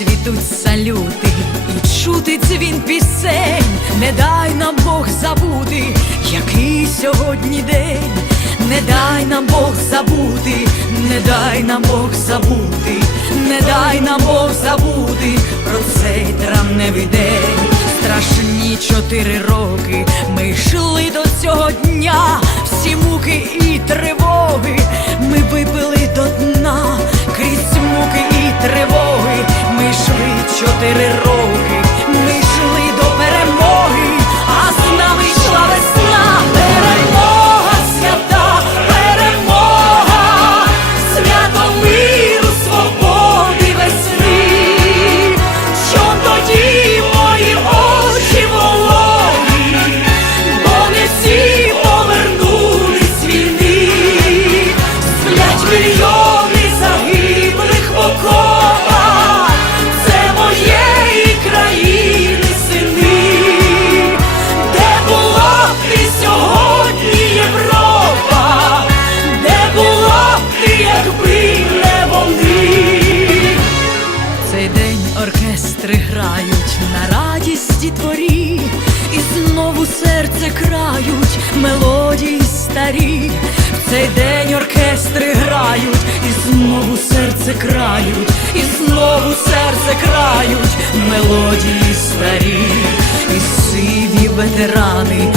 йдуть салюти, і чути дзвін пісень, не дай нам Бог забути, який сьогодні день, не дай нам Бог забути, не дай нам Бог забути, не дай нам Бог забути про цей травневий день. Страшні чотири роки чотири роки, радісті творі, і знову серце крають мелодії старі. В цей день оркестри грають, і знову серце крають, і знову серце крають мелодії старі, і сиві ветерани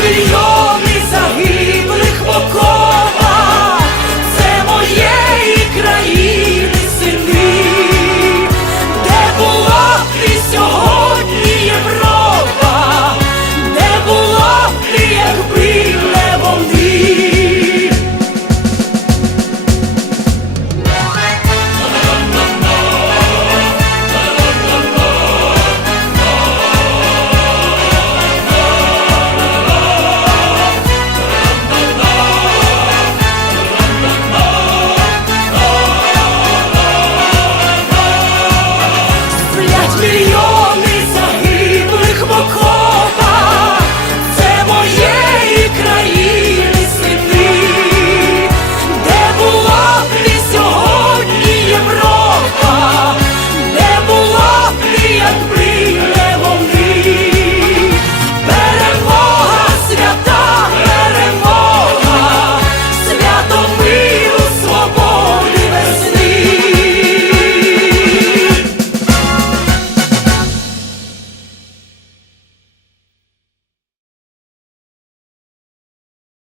be.